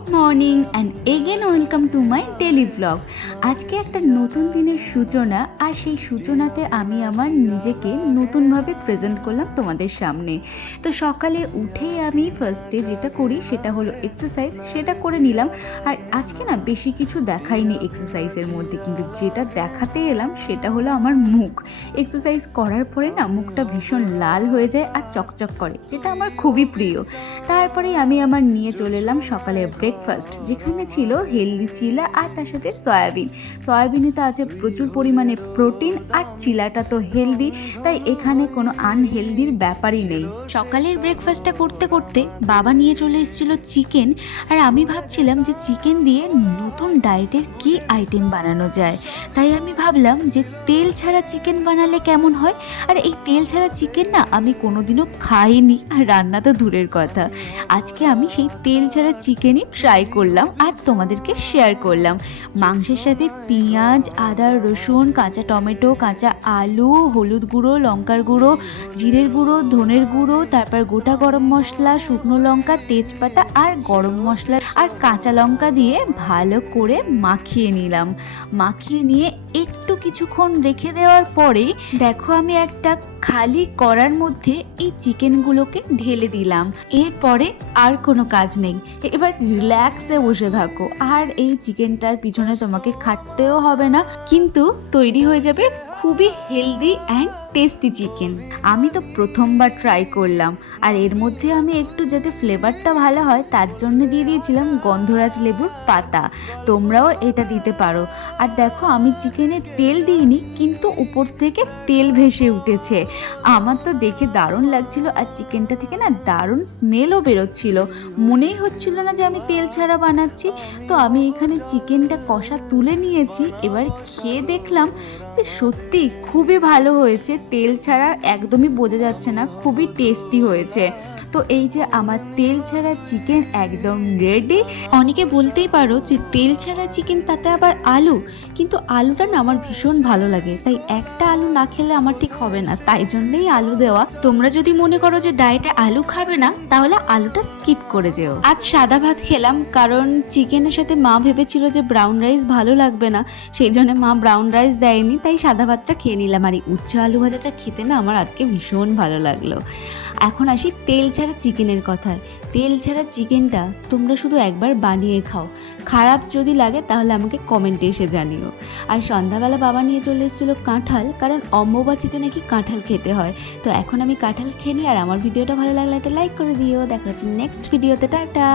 Good morning and again welcome to my daily vlog. আজকে একটা নতুন দিনের সূচনা, আর সেই সূচনাতে আমি আমার নিজেকে নতুনভাবে প্রেজেন্ট করলাম তোমাদের সামনে। তো সকালে উঠেই আমি ফার্স্টে যেটা করি সেটা হলো এক্সারসাইজ, সেটা করে নিলাম। আর আজকে না বেশি কিছু দেখাইনি এক্সারসাইজের মধ্যে, কিন্তু যেটা দেখাতে এলাম সেটা হলো আমার মুখ। এক্সারসাইজ করার পরে না মুখটা ভীষণ লাল হয়ে যায় আর চকচক করে, যেটা আমার খুবই প্রিয়। তারপরেই আমি আমার নিয়ে চলে এলাম সকালের ব্রেকফাস্ট, যেখানে ছিল হেলদি চিলা আর তার সাথে সয়াবিনে তো আছে প্রচুর পরিমাণে প্রোটিন, আর চিলাটা তো হেলদি, তাই এখানে কোনো আনহেলদির ব্যাপারই নেই। সকালের ব্রেকফাস্টটা করতে করতে বাবা নিয়ে চলে এসেছিল চিকেন, আর আমি ভাবছিলাম যে চিকেন দিয়ে নতুন ডায়েটের কি আইটেম বানানো যায়। তাই আমি ভাবলাম যে তেল ছাড়া চিকেন বানালে কেমন হয়। আর এই তেল ছাড়া চিকেন না আমি কোনোদিনও খাইনি, আর রান্না তো দূরের কথা। আজকে আমি সেই তেল ছাড়া চিকেনই ট্রাই করলাম আর তোমাদেরকে শেয়ার করলাম। মাংসের সাথে পেঁয়াজ, আদা, রসুন, কাঁচা টমেটো, কাঁচা আলু, হলুদ গুঁড়ো, লঙ্কার গুঁড়ো, জিরের গুঁড়ো, ধনের গুঁড়ো, তারপর গোটা গরম মশলা, শুকনো লঙ্কা, তেজপাতা আর গরম মশলা আর কাঁচা লঙ্কা দিয়ে ভালো করে মাখিয়ে নিলাম। মাখিয়ে নিয়ে একটু কিছুক্ষণ রেখে দেওয়ার পরেই দেখো আমি একটা খালি কড়ার মধ্যে এই চিকেনগুলোকে ঢেলে দিলাম। এরপরে আর কোনো কাজ নেই, এবার রিল্যাক্সে বসে থাকো। আর এই চিকেনটার পিছনে তোমাকে খাটতেও হবে না, কিন্তু তৈরি হয়ে যাবে খুবই হেলদি অ্যান্ড টেস্টি চিকেন। আমি তো প্রথমবার ট্রাই করলাম, আর এর মধ্যে আমি একটু যাতে ফ্লেভারটা ভালো হয় তার জন্য দিয়ে দিয়েছিলাম গন্ধরাজ লেবুর পাতা। তোমরাও এটা দিতে পারো। আর দেখো আমি চিকেনে তেল দিইনি, কিন্তু উপর থেকে তেল ভেসে উঠেছে। আমার তো দেখে দারুণ লাগছিল, আর চিকেনটা থেকে না দারুণ স্মেলও বেরোচ্ছিল। মনেই হচ্ছিল না যে আমি তেল ছাড়া বানাচ্ছি। তো আমি এখানে চিকেনটা কষা তুলে নিয়েছি, এবার খেয়ে দেখলাম যে সত্যি খুবই ভালো হয়েছে। তেল ছাড়া একদমই বোঝা যাচ্ছে না, খুবই টেস্টি হয়েছে। তো এই যে আমার তেল ছাড়া চিকেন একদম রেডি। অনেকে বলতেই পারো যে তেল ছাড়া চিকেন, তাতে আবার আলু, কিন্তু আলুটা না আমার ভীষণ ভালো লাগে, তাই একটা আলু না খেলে আমার ঠিক হবে না, তাই জন্যই আলু দেওয়া। তোমরা যদি মনে করো যে ডায়েটে আলু খাবে না, তাহলে আলুটা স্কিপ করে যেও। আজ সাদা ভাত খেলাম, কারণ চিকেনের সাথে মা ভেবেছিল যে ব্রাউন রাইস ভালো লাগবে না, সেই জন্য মা ব্রাউন রাইস দেয়নি, তাই সাদা ভাতটা খেয়ে নিলাম। আর এই উচ্চ আলু ভাজাটা খেতে না আমার আজকে ভীষণ ভালো লাগলো। এখন আসি তেল ছাড়া চিকেনের কথায়। তেল ছাড়া চিকেনটা তোমরা শুধু একবার বানিয়ে খাও, খারাপ যদি লাগে তাহলে আমাকে কমেন্টে এসে জানিও। আর সন্ধ্যাবেলা বাবা নিয়ে চলে এসেছিলো কাঁঠাল, কারণ অম্বুবাচিতে নাকি কাঁঠাল খেতে হয়। তো এখন আমি কাঁঠাল খেয়ে নিই। আর আমার ভিডিওটা ভালো লাগলে একটা লাইক করে দিও। দেখা হচ্ছে নেক্সট ভিডিওতে। টাটা।